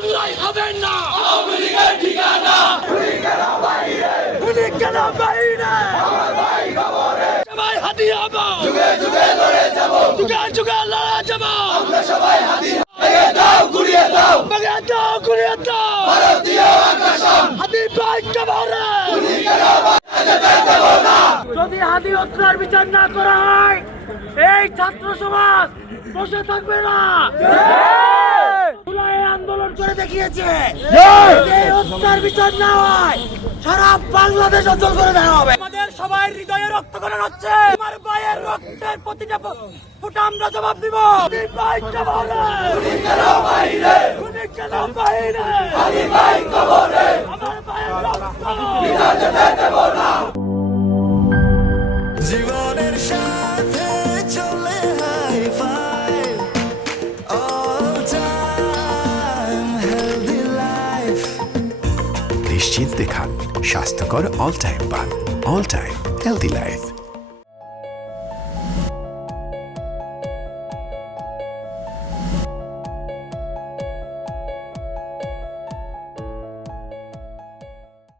বাংলায় হবেন না। আওয়ামী লীগের ঠিকানা গুলি কেন বাইরে আমার ভাই খবরে সবাই হাতি হব, যুগে যুগে লড়ে যাব যুগে যুগে লড়া যাব। আমরা সবাই হাতি ভেঙে দাও গুড়িয়ে দাও ভেঙে দাও, গুড়িয়ে দাও ভারতীয় আগ্রাসন হাতি ভাই খবরে। গুলি কেন বাঁচাতে দেব না যদি হাতি হত্যার বিচার না করা হয় এই ছাত্র সমাজ বসে থাকবে না। জুলাই আন্দোলন করে দেখিয়েছে এই হত্যার বিচার না হয় সারা বাংলাদেশ অঞ্চল করে দেওয়া হবে। আমাদের সবাই হৃদয়ে রক্তক্ষরণ হচ্ছে, আমার ভাইয়ের রক্তের প্রতিটা ফোঁটা আমরা জবাব দিব। হাতি ভাই খবরে গুলি কেন বাইরে গুলি কেন বাইরে হাতি ভাই খবরে আমার ভাইয়ের রক্ত বাঁচাতে দেব না জীবনের সাথে চলে high five all time healthy life নিশ্চিন্তে খান, স্বাস্থ্যকর অল টাইম পান। All time healthy life.